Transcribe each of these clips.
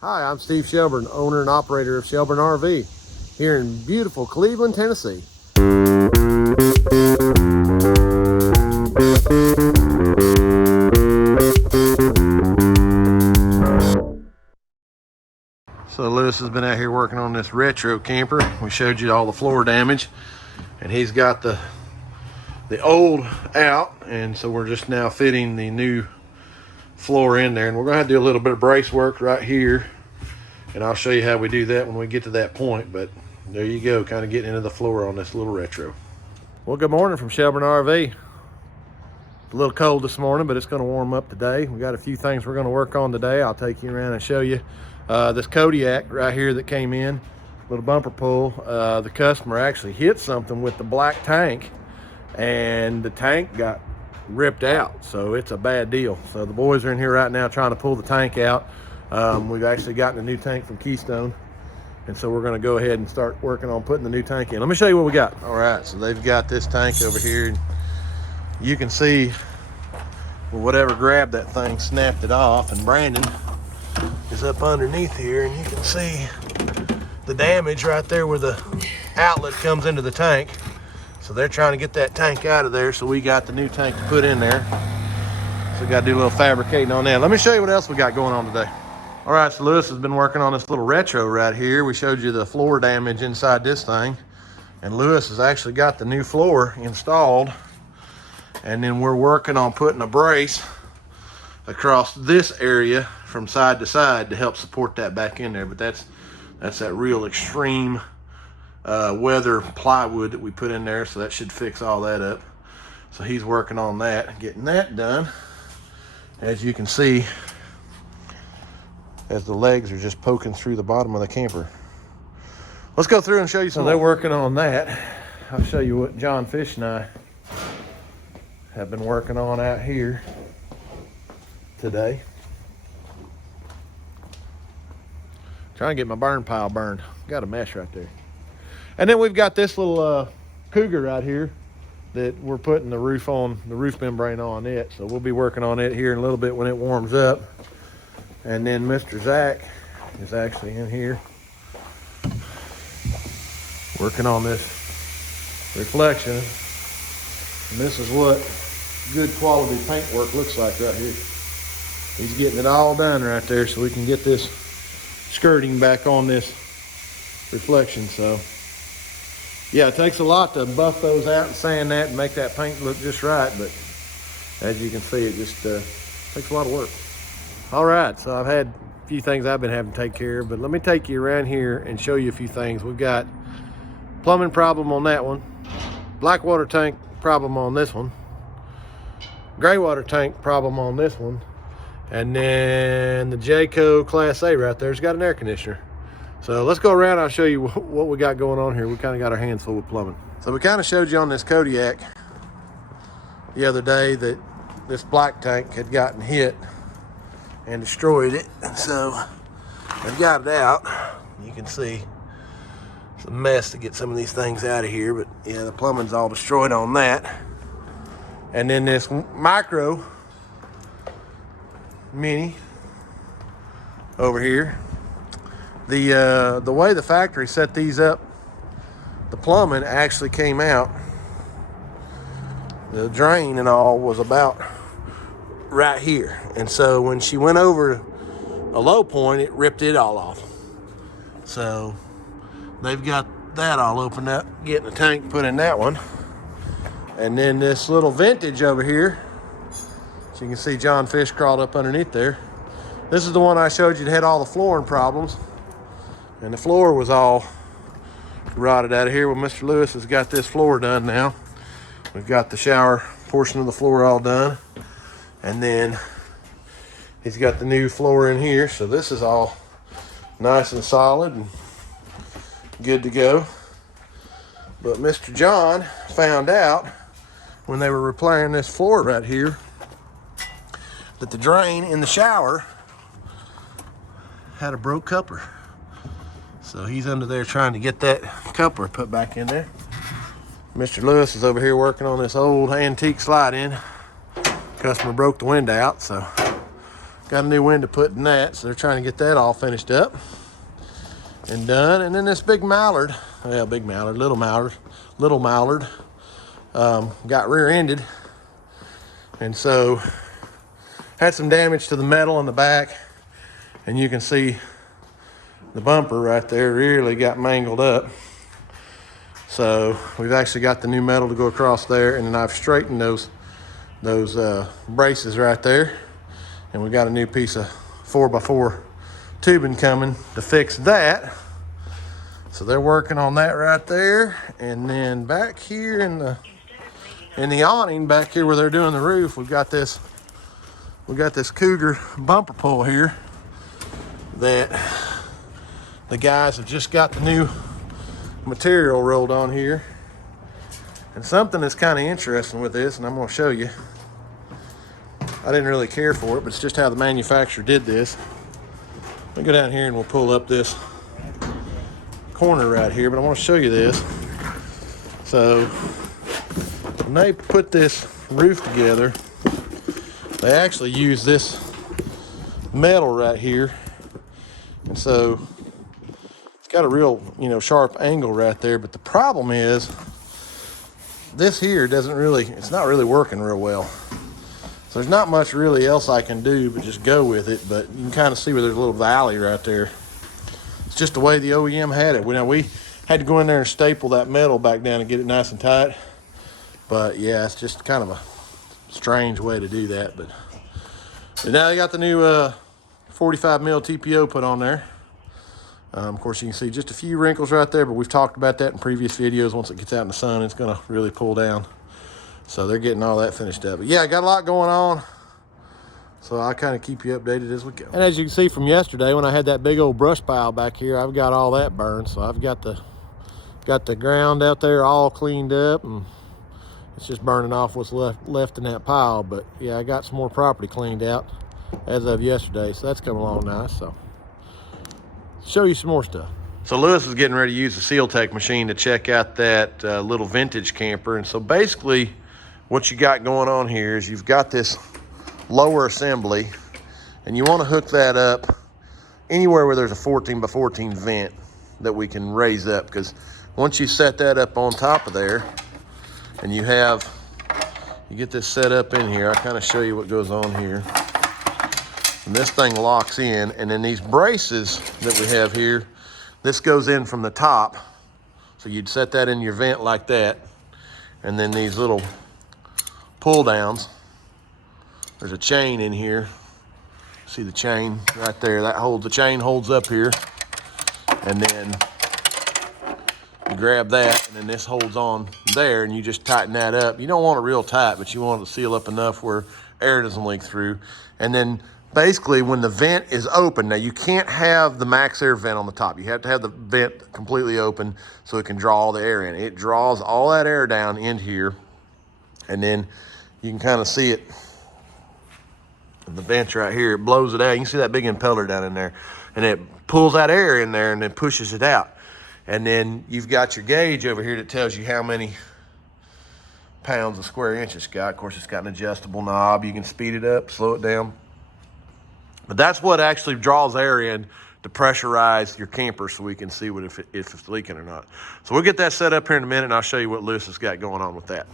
Hi, I'm Steve Shelburne, owner and operator of Shelburne RV here in beautiful Cleveland, Tennessee. So Lewis has been out here working on this retro camper. We showed you all the floor damage, and he's got the old out, and so we're just now fitting the new floor in there, and we're gonna have to do a little bit of brace work right here, and I'll show you how we do that when we get to that point. But there you go, kind of getting into the floor on this little retro. Well, good morning from Shelburne RV. It's a little cold this morning, but it's going to warm up today. We got a few things we're going to work on today. I'll take you around and show you this Kodiak right here that came in, little bumper pull. The customer actually hit something with the black tank, and the tank got ripped out, so it's a bad deal. So the boys are in here right now trying to pull the tank out. We've actually gotten a new tank from Keystone, and so we're going to go ahead and start working on putting the new tank in. Let me show you what we got. All right, so they've got this tank over here, and you can see whatever grabbed that thing snapped it off, and Brandon is up underneath here, and you can see the damage right there where the outlet comes into the tank. So they're trying to get that tank out of there, so we got the new tank to put in there. So we got to do a little fabricating on that. Let me show you what else we got going on today. All right, so Lewis has been working on this little retro right here. We showed you the floor damage inside this thing, and Lewis has actually got the new floor installed, and then we're working on putting a brace across this area from side to side to help support that back in there. But that's that real extreme weather plywood that we put in there, so that should fix all that up. So he's working on that, getting that done. As you can see, as the legs are just poking through the bottom of the camper. Let's go through and show you some. So they're working on that. I'll show you what John Fish and I have been working on out here today. Trying to get my burn pile burned. Got a mess right there. And then we've got this little Cougar right here that we're putting the roof membrane on it. So we'll be working on it here in a little bit when it warms up. And then Mr. Zach is actually in here working on this reflection. And this is what good quality paint work looks like right here. He's getting it all done right there so we can get this skirting back on this reflection. So yeah, it takes a lot to buff those out and sand that and make that paint look just right, but as you can see, it just takes a lot of work. All right, so I've had a few things I've been having to take care of, but let me take you around here and show you a few things. We've got plumbing problem on that one, black water tank problem on this one, gray water tank problem on this one, and then the Jayco Class A right there's got an air conditioner. So let's go around. I'll show you what we got going on here. We kind of got our hands full with plumbing. So we kind of showed you on this Kodiak the other day that this black tank had gotten hit and destroyed it. And so I've got it out. You can see it's a mess to get some of these things out of here, but yeah, the plumbing's all destroyed on that. And then this micro mini over here. The way the factory set these up, the plumbing actually came out. The drain and all was about right here. And so when she went over a low point, it ripped it all off. So they've got that all opened up, getting the tank put in that one. And then this little vintage over here, so you can see John Fish crawled up underneath there. This is the one I showed you that had all the flooring problems. And the floor was all rotted out of here. Well, Mr. Lewis has got this floor done now. We've got the shower portion of the floor all done. And then he's got the new floor in here. So this is all nice and solid and good to go. But Mr. John found out when they were repairing this floor right here that the drain in the shower had a broke coupler. So he's under there trying to get that coupler put back in there. Mr. Lewis is over here working on this old antique slide in. Customer broke the window out, so got a new window put in that, so they're trying to get that all finished up and done. And then this big mallard, well, big mallard, little mallard, got rear-ended, and so had some damage to the metal in the back, and you can see the bumper right there really got mangled up. So we've actually got the new metal to go across there, and then I've straightened those braces right there, and we got a new piece of 4x4 tubing coming to fix that. So they're working on that right there. And then back here in the awning back here where they're doing the roof, we got this Cougar bumper pull here that the guys have just got the new material rolled on here. And something that's kind of interesting with this, and I'm going to show you. I didn't really care for it, but it's just how the manufacturer did this. Let me go down here and we'll pull up this corner right here, but I want to show you this. So when they put this roof together, they actually use this metal right here, and so it's got a real, sharp angle right there. But the problem is this here it's not really working real well. So there's not much really else I can do but just go with it. But you can kind of see where there's a little valley right there. It's just the way the OEM had it. We had to go in there and staple that metal back down and get it nice and tight. But yeah, it's just kind of a strange way to do that. But now they got the new 45 mil TPO put on there. Of course, you can see just a few wrinkles right there, but we've talked about that in previous videos. Once it gets out in the sun, it's going to really pull down. So they're getting all that finished up. But yeah, I got a lot going on, so I'll kind of keep you updated as we go. And as you can see from yesterday, when I had that big old brush pile back here, I've got all that burned. So I've got the ground out there all cleaned up, and it's just burning off what's left in that pile. But yeah, I got some more property cleaned out as of yesterday, so that's coming along nice. So show you some more stuff. So Lewis is getting ready to use the Sealtech machine to check out that little vintage camper. And so basically what you got going on here is you've got this lower assembly, and you want to hook that up anywhere where there's a 14x14 vent that we can raise up, because once you set that up on top of there and you get this set up in here, I'll kind of show you what goes on here. And this thing locks in, and then these braces that we have here, this goes in from the top. So you'd set that in your vent like that. And then these little pull downs, there's a chain in here. See the chain right there? The chain holds up here. And then you grab that, and then this holds on there, and you just tighten that up. You don't want it real tight, but you want it to seal up enough where air doesn't leak through. And then basically when the vent is open, now you can't have the max air vent on the top. You have to have the vent completely open so it can draw all the air in. It draws all that air down in here, and then you can kind of see it. The vent's right here, it blows it out. You can see that big impeller down in there, and it pulls that air in there and then pushes it out. And then you've got your gauge over here that tells you how many pounds a square inch it's got. Of course, it's got an adjustable knob. You can speed it up, slow it down. But that's what actually draws air in to pressurize your camper, so we can see if it's leaking or not. So we'll get that set up here in a minute, and I'll show you what Lewis has got going on with that.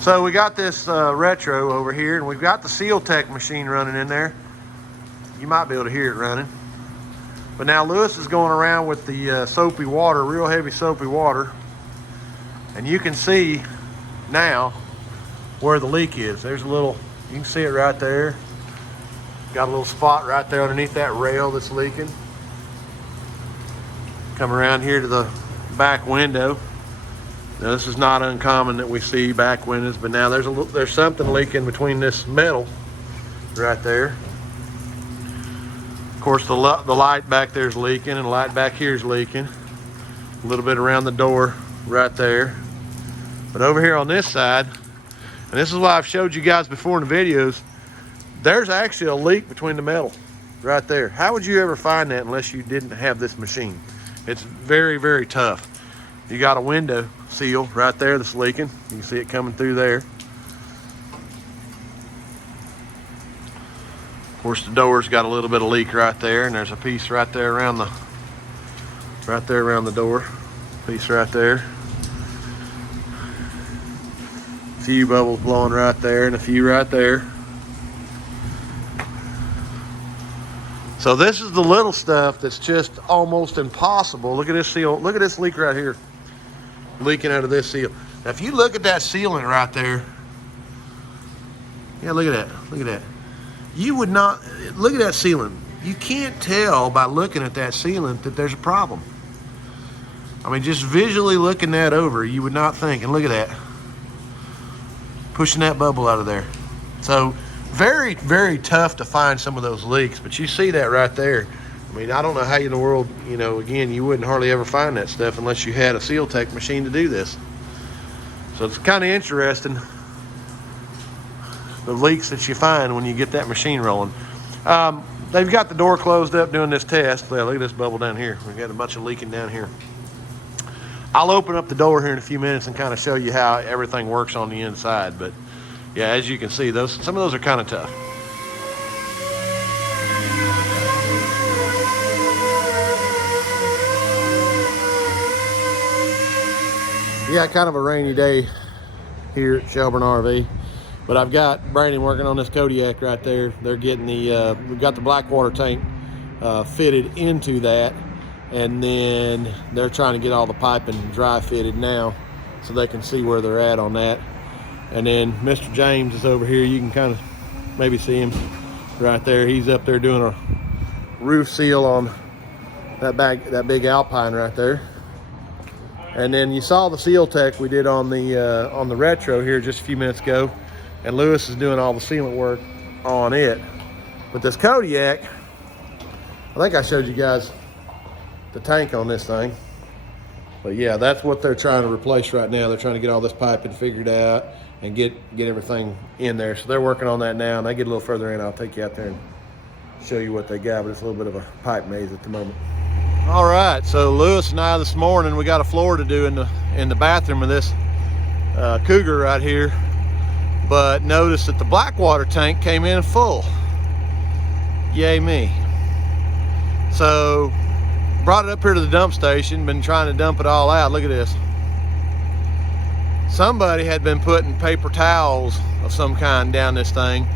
So we got this retro over here, and we've got the Sealtech machine running in there. You might be able to hear it running. But now Lewis is going around with the soapy water, real heavy soapy water. And you can see now where the leak is. There's a little, you can see it right there. Got a little spot right there underneath that rail that's leaking. Come around here to the back window. Now this is not uncommon that we see back windows, but now there's something leaking between this metal right there. Of course, the light back there is leaking, and the light back here is leaking. A little bit around the door right there. But over here on this side, and this is why I've showed you guys before in the videos, there's actually a leak between the metal right there. How would you ever find that unless you didn't have this machine? It's very, very tough. You got a window seal right there that's leaking. You can see it coming through there. Of course, the door's got a little bit of leak right there, and there's a piece right there around the door. Piece right there. A few bubbles blowing right there, and a few right there. So this is the little stuff that's just almost impossible. Look at this seal. Look at this leak right here, leaking out of this seal. Now, if you look at that sealant right there, yeah, look at that. Look at that. You would not look at that sealant. You can't tell by looking at that sealant that there's a problem. I mean, just visually looking that over, you would not think. And look at that, pushing that bubble out of there. So very, very tough to find some of those leaks, but you see that right there. I mean, I don't know how in the world, you know, again, you wouldn't hardly ever find that stuff unless you had a Sealtech machine to do this. So it's kind of interesting, the leaks that you find when you get that machine rolling. They've got the door closed up doing this test. Yeah, look at this bubble down here. We've got a bunch of leaking down here. I'll open up the door here in a few minutes and kind of show you how everything works on the inside. But yeah, as you can see, some of those are kind of tough. Yeah, kind of a rainy day here at Shelburne RV, but I've got Brandon working on this Kodiak right there. They're getting the we've got the black water tank fitted into that, and then they're trying to get all the piping dry fitted now so they can see where they're at on that. And then Mr. James is over here. You can kind of maybe see him right there. He's up there doing a roof seal on that big Alpine right there. And then you saw the Sealtech we did on the retro here just a few minutes ago, and Lewis is doing all the sealant work on it. But this Kodiak, I think I showed you guys the tank on this thing. But yeah, that's what they're trying to replace right now. They're trying to get all this piping figured out and get everything in there. So they're working on that now, and they get a little further in, I'll take you out there and show you what they got, but it's a little bit of a pipe maze at the moment. All right, so Lewis and I this morning, we got a floor to do in the bathroom of this Cougar right here, but notice that the black water tank came in full. Yay me. So brought it up here to the dump station, been trying to dump it all out. Look at this. Somebody had been putting paper towels of some kind down this thing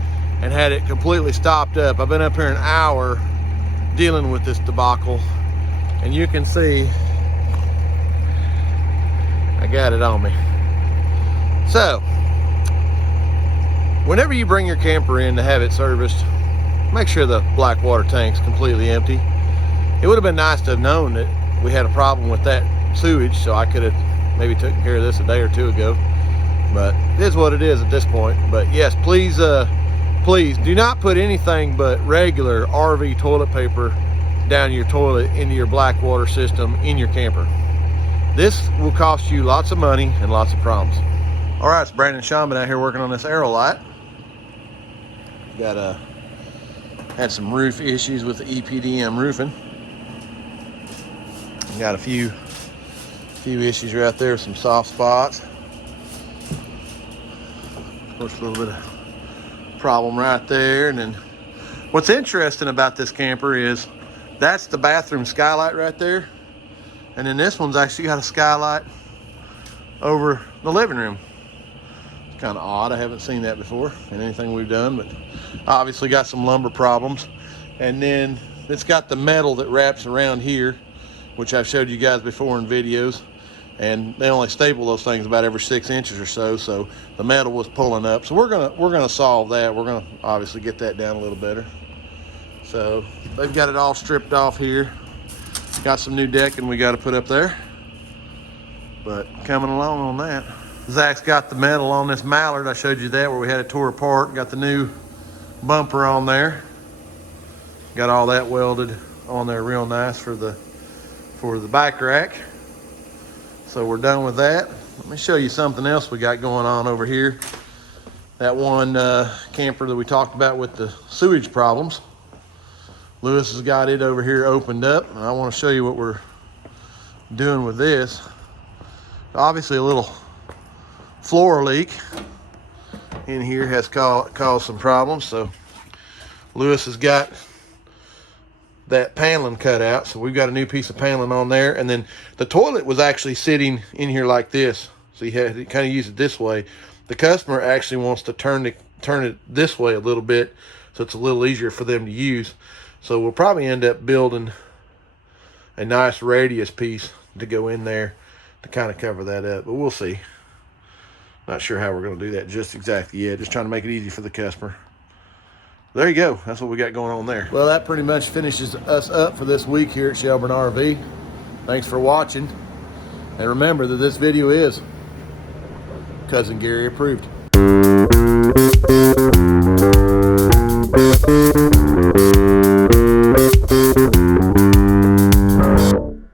and had it completely stopped up. I've been up here an hour dealing with this debacle, and you can see I got it on me. So whenever you bring your camper in to have it serviced, make sure the black water tank's completely empty. It would have been nice to have known that we had a problem with that sewage, so I could have maybe taken care of this a day or two ago, but it is what it is at this point. But yes, please please do not put anything but regular RV toilet paper down your toilet into your black water system in your camper. This will cost you lots of money and lots of problems. All right, it's Brandon Schauman out here working on this Aerolite. Had some roof issues with the EPDM roofing. Got a few issues right there, some soft spots. Of course, a little bit of problem right there. And then what's interesting about this camper is that's the bathroom skylight right there, and then this one's actually got a skylight over the living room. It's kind of odd. I haven't seen that before in anything we've done, but obviously got some lumber problems. And then it's got the metal that wraps around here, which I've showed you guys before in videos, and they only staple those things about every 6 inches or so, so the metal was pulling up. So we're gonna solve that. We're gonna obviously get that down a little better. So they've got it all stripped off here. Got some new decking we got to put up there, but coming along on that. Zach's got the metal on this Mallard. I showed you that where we had it tore apart. Got the new bumper on there. Got all that welded on there real nice for the bike rack. So we're done with that. Let me show you something else we got going on over here. That one camper that we talked about with the sewage problems. Lewis has got it over here opened up, and I want to show you what we're doing with this. Obviously a little floor leak in here has caused some problems, so Lewis has got that paneling cut out, so we've got a new piece of paneling on there. And then the toilet was actually sitting in here like this, so you had to kind of use it this way. The customer actually wants to turn it this way a little bit, so it's a little easier for them to use. So we'll probably end up building a nice radius piece to go in there to kind of cover that up, but we'll see. Not sure how we're going to do that just exactly yet. Just trying to make it easy for the customer. There you go. That's what we got going on there. Well, that pretty much finishes us up for this week here at Shelburne RV. Thanks for watching. And remember that this video is Cousin Gary approved.